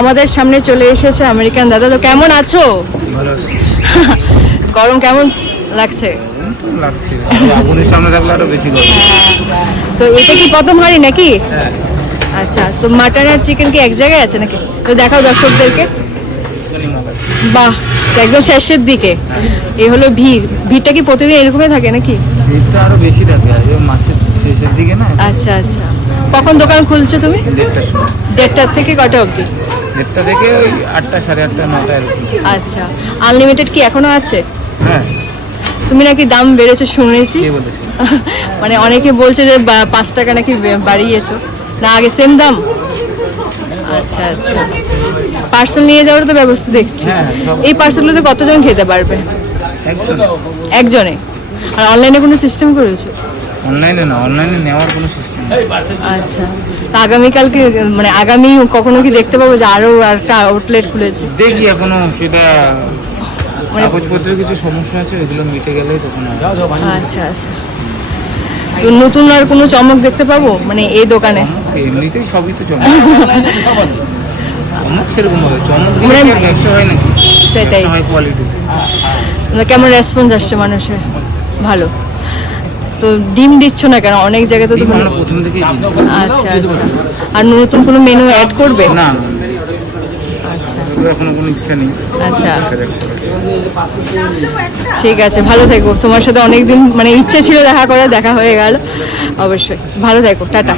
আমাদের সামনে চলে এসেছে আমেরিকান দাদা। তো কেমন আছো? গরম কেমন লাগছে? আগুনের সামনে থাকলে আরো বেশি গরম। তো এটা কি প্রথম হাঁড়ি নাকি? আচ্ছা, তো মাটন আর চিকেন কি এক জায়গায় আছে নাকি? তো দেখাও দর্শকদেরকে। বাহ, একদম শেষের দিকে। এই হলো ভিড়টা কি প্রতিদিন এরকমই থাকে নাকি? ভিড়টা আরো বেশি থাকে মাসের শেষের দিকে না। আচ্ছা আচ্ছা, কখন দোকান খুলছো তুমি? 1:30টার সময়। 1:30 থেকে কটা অবধি? 1:30 থেকে ওই 8টা, 8:30, 9টা এরকম। আচ্ছা, আনলিমিটেড কি এখনো আছে? হ্যাঁ। তুমি নাকি দাম বেড়েছে শুনেছি। কে বলেছে? মানে অনেকে বলছে যে 5 টাকা নাকি বাড়িয়েছো, না আগে সেম দাম? আচ্ছা আচ্ছা, পার্সেল নিয়ে যাওয়ার তো ব্যবস্থা দেখছি। এই পার্সেলগুলোতে কতজন খেতে পারবে? একজনে। আর অনলাইনে কোনো সিস্টেম করেছো? অনলাইনে না, অনলাইনে নেওয়ার কোনো সিস্টেম নেই। আচ্ছা, তা আগামীকালকে মানে আগামী কখনো কি দেখতে পাবো যে আরো একটা আউটলেট খুলেছে? দেখি এখনো সেটা কাগজপত্রের কিছু সমস্যা আছে, এগুলো মিটে গেলেই তখন। আচ্ছা আচ্ছা, তো নতুন আর কোনো চমক দেখতে পাবো মানে এই দোকানে? এমনিতেই সবই তো চমক। চমক সেরকম হবে, চমক মানে ব্যবসা হয় নাকি? সেটাই। হয় কোয়ালিটি। কেমন রেসপন্স আসছে মানুষের? ভালো। তো ডিম দিচ্ছ না কেন? অনেক জায়গাতে তো আমরা প্রথম থেকেই দিই। আচ্ছা আচ্ছা, আর নতুন কোনো মেনু অ্যাড করবে? না, আচ্ছা এখনো কোনো ইচ্ছা নেই। আচ্ছা, ঠিক আছে, ভালো থেকো। তোমার সাথে অনেকদিন মানে ইচ্ছে ছিল দেখা করার, দেখা হয়ে গেল। অবশ্যই ভালো থেকো, টাটা।